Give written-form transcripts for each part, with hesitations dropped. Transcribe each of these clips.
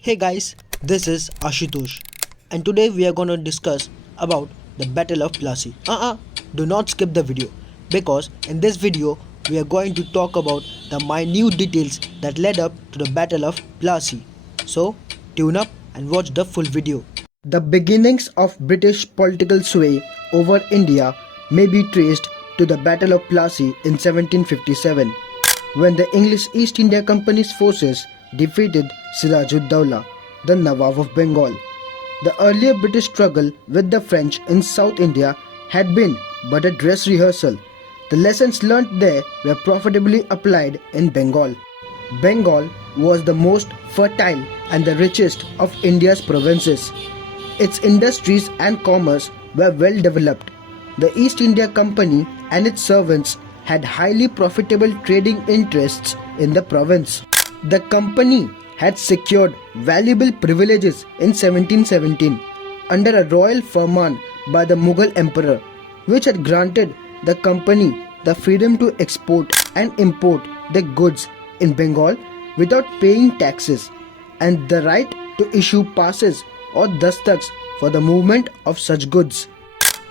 Hey guys, this is Ashutosh, and today we are going to discuss about the Battle of Plassey. Do not skip the video because in this video we are going to talk about the minute details that led up to the Battle of Plassey. So tune up and watch the full video. The beginnings of British political sway over India may be traced to the Battle of Plassey in 1757, when the English East India Company's forces defeated Siraj Daulaha, the Nawab of Bengal. The earlier British struggle with the French in South India had been but a dress rehearsal. The lessons learnt there were profitably applied in Bengal. Bengal was the most fertile and the richest of India's provinces. Its industries and commerce were well developed. The East India Company and its servants had highly profitable trading interests in the province. The company had secured valuable privileges in 1717 under a royal firman by the Mughal emperor, which had granted the company the freedom to export and import the goods in Bengal without paying taxes, and the right to issue passes or dastaks for the movement of such goods.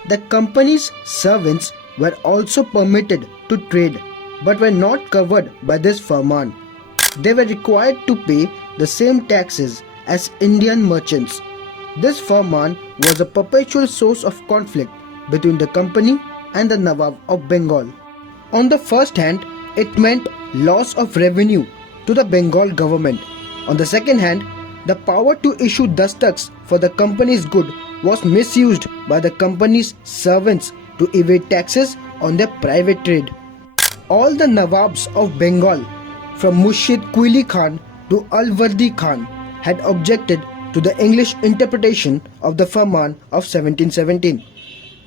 The company's servants were also permitted to trade but were not covered by this firman. They were required to pay the same taxes as Indian merchants. This firman was a perpetual source of conflict between the company and the Nawab of Bengal. On the first hand, it meant loss of revenue to the Bengal government. On the second hand, the power to issue dastaks for the company's good was misused by the company's servants to evade taxes on their private trade. All the Nawabs of Bengal, from Murshid Quili Khan to Alwardi Khan, had objected to the English interpretation of the Firman of 1717.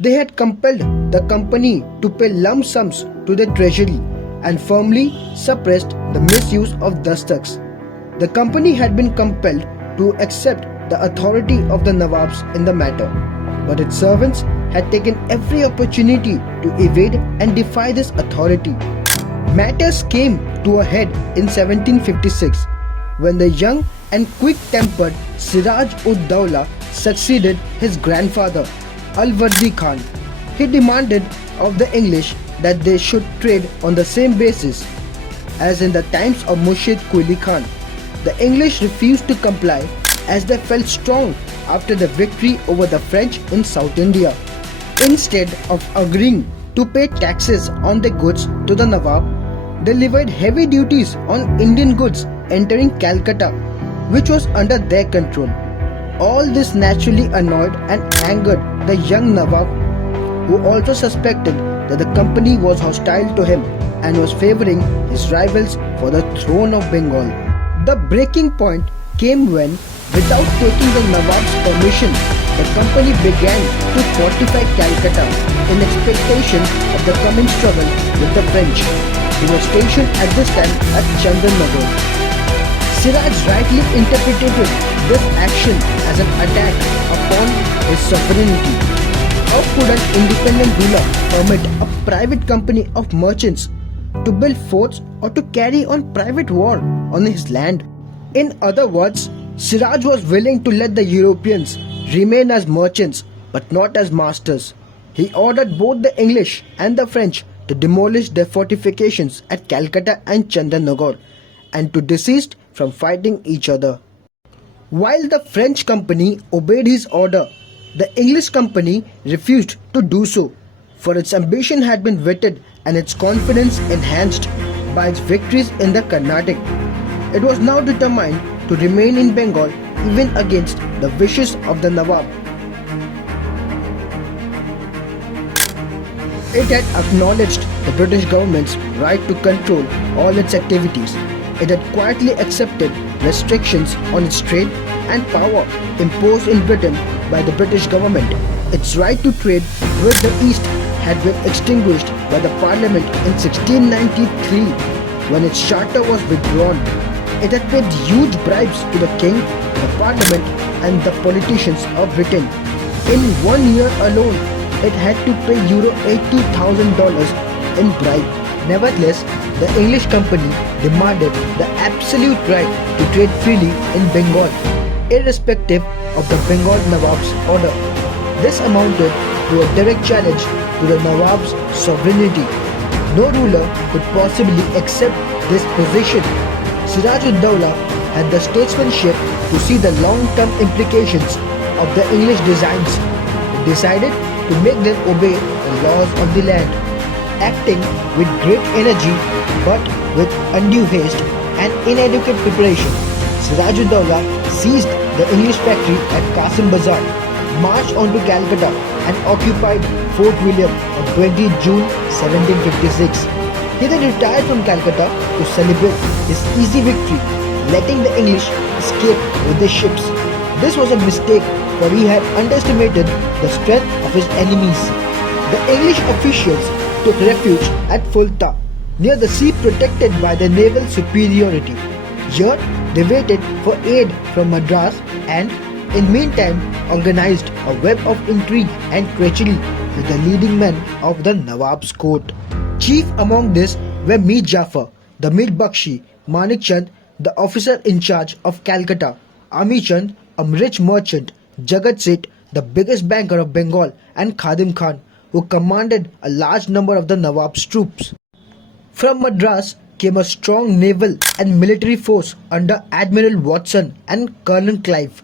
They had compelled the company to pay lump sums to the treasury and firmly suppressed the misuse of dastaks. The company had been compelled to accept the authority of the Nawabs in the matter, but its servants had taken every opportunity to evade and defy this authority. Matters came to a head in 1756 when the young and quick-tempered Siraj-ud-Dawla succeeded his grandfather, Alwardi Khan. He demanded of the English that they should trade on the same basis as in the times of Murshid Quili Khan. The English refused to comply as they felt strong after the victory over the French in South India. Instead of agreeing to pay taxes on the goods to the Nawab, they levied heavy duties on Indian goods entering Calcutta, which was under their control. All this naturally annoyed and angered the young Nawab, who also suspected that the company was hostile to him and was favoring his rivals for the throne of Bengal. The breaking point came when, without taking the Nawab's permission, the company began to fortify Calcutta in expectation of the coming struggle with the French, who were stationed at this time at Chandanagar. Siraj rightly interpreted this action as an attack upon his sovereignty. How could an independent ruler permit a private company of merchants to build forts or to carry on private war on his land? In other words, Siraj was willing to let the Europeans remain as merchants but not as masters. He ordered both the English and the French to demolish their fortifications at Calcutta and Chandanagar and to desist from fighting each other. While the French company obeyed his order, the English company refused to do so, for its ambition had been whetted and its confidence enhanced by its victories in the Carnatic. It was now determined to remain in Bengal even against the wishes of the Nawab. It had acknowledged the British government's right to control all its activities. It had quietly accepted restrictions on its trade and power imposed in Britain by the British government. Its right to trade with the East had been extinguished by the Parliament in 1693 when its charter was withdrawn. It had paid huge bribes to the king, the parliament and the politicians of Britain. In 1 year alone, it had to pay Euro $80,000 in bribe. Nevertheless, the English company demanded the absolute right to trade freely in Bengal. irrespective of the Bengal Nawab's order. This amounted to a direct challenge to the Nawab's sovereignty. No ruler could possibly accept this position. Siraj-ud-Dawla had the statesmanship to see the long-term implications of the English designs. He decided to make them obey the laws of the land, acting with great energy but with undue haste and inadequate preparation. Siraj-ud-Dawla seized the English factory at Qasim Bazar, marched on to Calcutta and occupied Fort William on 20 June 1756. He then retired from Calcutta to celebrate his easy victory, letting the English escape with their ships. This was a mistake, for he had underestimated the strength of his enemies. The English officials took refuge at Fulta, near the sea protected by their naval superiority. Here they waited for aid from Madras and in meantime organized a web of intrigue and treachery with the leading men of the Nawab's court. Chief among these were Mir Jaffar, the Mir Bakshi, Manik Chand, the officer in charge of Calcutta, Ami Chand, a rich merchant, Jagat Seth, the biggest banker of Bengal, and Khadim Khan, who commanded a large number of the Nawab's troops. From Madras came a strong naval and military force under Admiral Watson and Colonel Clive.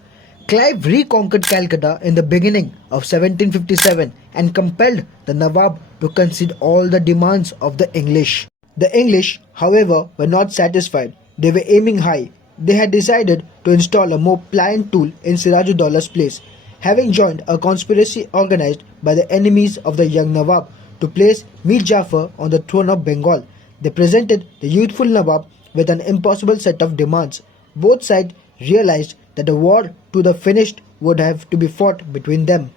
Clive reconquered Calcutta in the beginning of 1757 and compelled the Nawab to concede all the demands of the English. The English, however, were not satisfied. They were aiming high. They had decided to install a more pliant tool in Siraj-ud-Dawla's place, having joined a conspiracy organized by the enemies of the young Nawab to place Mir Jaffar on the throne of Bengal. They presented the youthful Nawab with an impossible set of demands. Both sides realized that a war to the finish would have to be fought between them.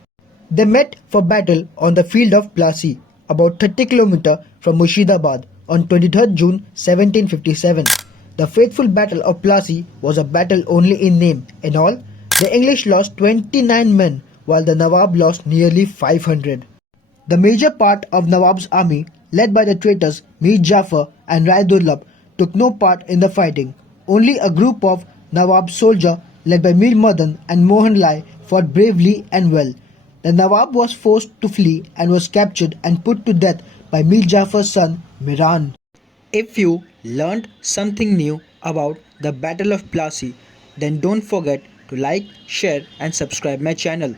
They met for battle on the field of Plassey, about 30 km from Murshidabad, on 23rd June 1757. The faithful Battle of Plassey was a battle only in name. In all, the English lost 29 men, while the Nawab lost nearly 500. The major part of Nawab's army, led by the traitors Mir Jaffar and Rai Durlab, took no part in the fighting. Only a group of Nawab's soldiers, led by Mir Madan and Mohan Lai, fought bravely and well. The Nawab was forced to flee and was captured and put to death by Mir Jaffar's son Miran. If you learned something new about the Battle of Plassey, then don't forget to like, share and subscribe my channel.